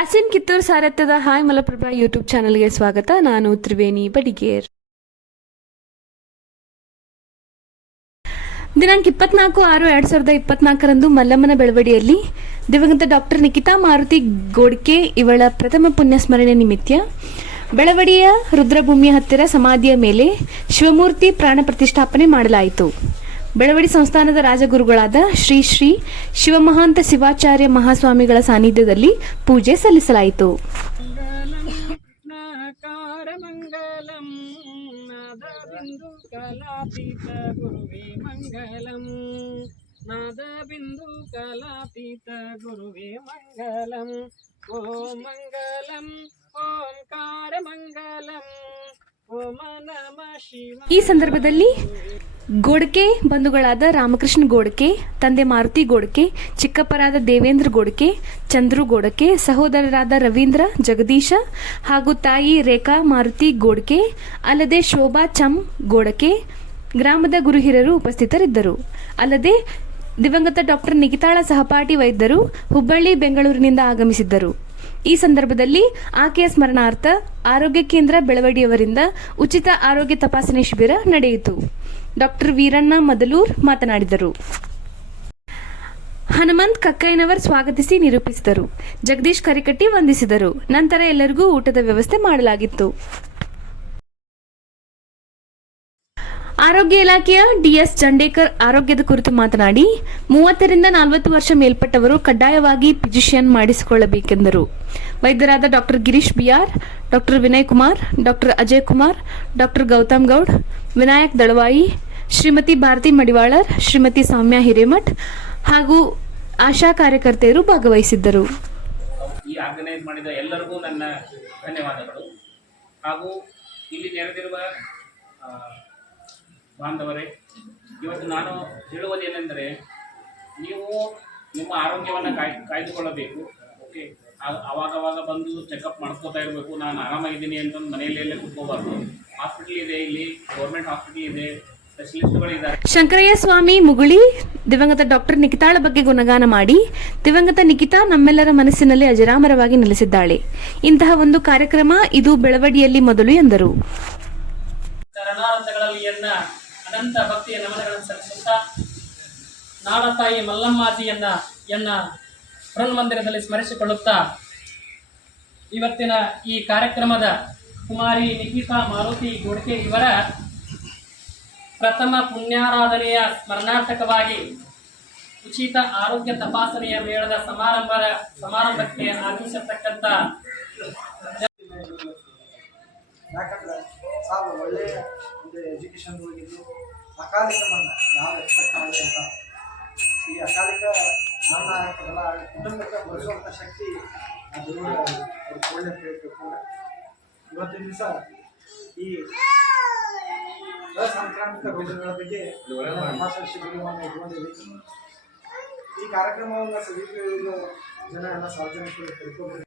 ಯಾಸಿನ್ ಕಿತ್ತೂರ್ ಸಾರಥ್ಯದ hi Malaprabha YouTube ಚಾನೆಲ್ಗೆ ಸ್ವಾಗತ. ನಾನು ತ್ರಿವೇಣಿ ಬಡಿಗೇರ್ ದಿನಾಂಕ ಇಪ್ಪತ್ನಾಲ್ಕು ಆರು ಎರಡ್ ಸಾವಿರದ ಇಪ್ಪತ್ನಾಲ್ಕರಂದು ಮಲ್ಲಮ್ಮನ ಬೆಳವಡಿಯಲ್ಲಿ ದಿವಂಗತ ಡಾಕ್ಟರ್ ನಿಖಿತಾ ಮಾರುತಿ ಗೋಡ್ಕೆ ಇವಳ ಪ್ರಥಮ ಪುಣ್ಯಸ್ಮರಣೆ ನಿಮಿತ್ತ ಬೆಳವಡಿಯ ರುದ್ರಭೂಮಿಯ ಹತ್ತಿರ ಸಮಾಧಿಯ ಮೇಲೆ ಶಿವಮೂರ್ತಿ ಪ್ರಾಣ ಪ್ರತಿಷ್ಠಾಪನೆ ಮಾಡಲಾಯಿತು. ಬೆಳವಡಿ ಸಂಸ್ಥಾನದ ರಾಜಗುರುಗಳಾದ ಶ್ರೀ ಶ್ರೀ ಶಿವಮಹಾಂತ ಶಿವಾಚಾರ್ಯ ಮಹಾಸ್ವಾಮಿಗಳ ಸಾನ್ನಿಧ್ಯದಲ್ಲಿ ಪೂಜೆ ಸಲ್ಲಿಸಲಾಯಿತು. ಈ ಸಂದರ್ಭದಲ್ಲಿ ಗೋಡ್ಕೆ ಬಂಧುಗಳಾದ ರಾಮಕೃಷ್ಣ ಗೋಡ್ಕೆ, ತಂದೆ ಮಾರುತಿ ಗೋಡ್ಕೆ, ಚಿಕ್ಕಪ್ಪರಾದ ದೇವೇಂದ್ರ ಗೋಡ್ಕೆ, ಚಂದ್ರು ಗೋಡಕೆ, ಸಹೋದರರಾದ ರವೀಂದ್ರ, ಜಗದೀಶ ಹಾಗೂ ತಾಯಿ ರೇಖಾ ಮಾರುತಿ ಗೋಡ್ಕೆ, ಅಲ್ಲದೆ ಶೋಭಾ ಚಮ್ ಗೋಡಕೆ ಗ್ರಾಮದ ಗುರುಹಿರರು ಉಪಸ್ಥಿತರಿದ್ದರು. ಅಲ್ಲದೆ ದಿವಂಗತ ಡಾಕ್ಟರ್ ನಿಖಿತಾಳ ಸಹಪಾಠಿ ವೈದ್ಯರು ಹುಬ್ಬಳ್ಳಿ, ಬೆಂಗಳೂರಿನಿಂದ ಆಗಮಿಸಿದ್ದರು. ಈ ಸಂದರ್ಭದಲ್ಲಿ ಆಕೆಯ ಸ್ಮರಣಾರ್ಥ ಆರೋಗ್ಯ ಕೇಂದ್ರ ಬೆಳವಡಿಯವರಿಂದ ಉಚಿತ ಆರೋಗ್ಯ ತಪಾಸಣೆ ಶಿಬಿರ ನಡೆಯಿತು. ಡಾಕ್ಟರ್ ವೀರಣ್ಣ ಮದಲೂರ್ ಮಾತನಾಡಿದರು. ಹನುಮಂತ್ ಕಕ್ಕಯ್ಯನವರ್ ಸ್ವಾಗತಿಸಿ ನಿರೂಪಿಸಿದರು. ಜಗದೀಶ್ ಕರಿಕಟ್ಟಿ ವಂದಿಸಿದರು. ನಂತರ ಎಲ್ಲರಿಗೂ ಊಟದ ವ್ಯವಸ್ಥೆ ಮಾಡಲಾಗಿತ್ತು. ಆರೋಗ್ಯ ಇಲಾಖೆಯ ಡಿಎಸ್ ಚಂಡೇಕರ್ ಆರೋಗ್ಯದ ಕುರಿತು ಮಾತನಾಡಿ, ಮೂವತ್ತರಿಂದ ನಲವತ್ತು ವರ್ಷ ಮೇಲ್ಪಟ್ಟವರು ಕಡ್ಡಾಯವಾಗಿ ಫಿಜಿಷಿಯನ್ ಮಾಡಿಸಿಕೊಳ್ಳಬೇಕೆಂದರು. ವೈದ್ಯರಾದ doctor Girish B R, doctor Vinay Kumar, doctor Ajay Kumar, doctor Gautam Goud, Vinayak Dalavayi, Shrimati Bharati Madivalar, Shrimati Soumya Hiremath ಹಾಗೂ ಆಶಾ ಕಾರ್ಯಕರ್ತೆಯರು ಭಾಗವಹಿಸಿದ್ದರು. ಈ ಆರ್ಗನೈಸ್ ಮಾಡಿದ ಎಲ್ಲರಿಗೂ ನನ್ನ ಧನ್ಯವಾದಗಳು. ಹಾಗೂ ಇಲ್ಲಿ ನೆರೆದಿರುವ ಬಾಂಧವರೇ, ಇವತ್ತು ನಾನು ಹೇಳುವುದೇನೆಂದರೆ ನೀವು ನಿಮ್ಮ ಆರೋಗ್ಯವನ್ನು ಕಾಯ್, ಕಾಯ್ದುಕೊಳ್ಳಬೇಕು ಓಕೆ ಅವಾಗವಾಗ ಬಂದು ಚೆಕಪ್ ಮಾಡ್ಕೋತಾ ಇರಬೇಕು, ನಾನು ಆರಾಮಾಗಿದ್ದೀನಿ ಅಂತಂದು ಮನೆಯಲ್ಲೇ ಕೂತ್ಕೋಬಾರ್ದು. ಹಾಸ್ಪಿಟಲ್ ಇದೆ, ಇಲ್ಲಿ ಗೌರ್ಮೆಂಟ್ ಹಾಸ್ಪಿಟಲ್ ಇದೆ ಶಂಕರಯ್ಯ ಸ್ವಾಮಿ ಮುಗುಳಿ, ದಿವಂಗತ ಡಾಕ್ಟರ್ ನಿಖಿತಾಳ ಬಗ್ಗೆ ಗುಣಗಾನ ಮಾಡಿ, ದಿವಂಗತ ನಿಖಿತಾ ನಮ್ಮೆಲ್ಲರ ಮನಸ್ಸಿನಲ್ಲಿ ಅಜರಾಮರವಾಗಿ ನೆಲೆಸಿದ್ದಾಳೆ. ಇಂತಹ ಒಂದು ಕಾರ್ಯಕ್ರಮ ಇದು ಬೆಳವಡಿಯಲ್ಲಿ ಮೊದಲು ಎಂದರು. ಅನಂತ ಭಕ್ತಿಯ ನಮನಗಳನ್ನು ಸಲ್ಲಿಸುತ್ತಾ, ನಾಡತಾಯಿ ಮಲ್ಲಮ್ಮಾಜಿಯನ್ನ, ಎನ್ನ ಮಂದಿರದಲ್ಲಿ ಸ್ಮರಿಸಿಕೊಳ್ಳುತ್ತಾ, ಇವತ್ತಿನ ಈ ಕಾರ್ಯಕ್ರಮದ ಕುಮಾರಿ ನಿಖಿತಾ ಮಾರುತಿ ಗೋಡ್ಕೆ ಇವರ ಪ್ರಥಮ ಪುಣ್ಯಾರಾಧನೆಯ ಸ್ಮರಣಾರ್ಥಕವಾಗಿ ಉಚಿತ ಆರೋಗ್ಯ ತಪಾಸಣೆಯ ಮೇಳದ ಸಮಾರಂಭದ ಸಮಾರಂಭಕ್ಕೆ ಆಗಮಿಸತಕ್ಕಂಥ ಯಾಕಂದ್ರೆ ಸಾವು ಒಳ್ಳೆ ಒಂದು ಹೋಗಿದ್ದು ಅಕಾಲಿಕ ಮರಣ ಯಾರು ಎಕ್ಸ್ಪೆಕ್ಟ್ ಮಾಡಿದಂತ ಈ ಅಕಾಲಿಕ ಮರಣ ಆಗ್ತದಲ್ಲ ಕುಟುಂಬಕ್ಕೆ ಬರೆಸುವಂಥ ಶಕ್ತಿ ಅವ್ರಿಗೆ ಒಳ್ಳೆ ಕೇಳಬೇಕು ಇವತ್ತಿನ ದಿವಸ ಈ ಅಸಾಂಕ್ರಾಮಿಕ ರೋಗಗಳ ಬಗ್ಗೆ ತಪಾಸಣೆ ಶಿಬಿರವನ್ನು ಇಟ್ಕೊಂಡಿದ್ದೀವಿ ಈ ಕಾರ್ಯಕ್ರಮವನ್ನು ಸದೀಪ ಜನ ಎಲ್ಲ ಸಾರ್ವಜನಿಕರು ತಿಳ್ಕೊಂಡು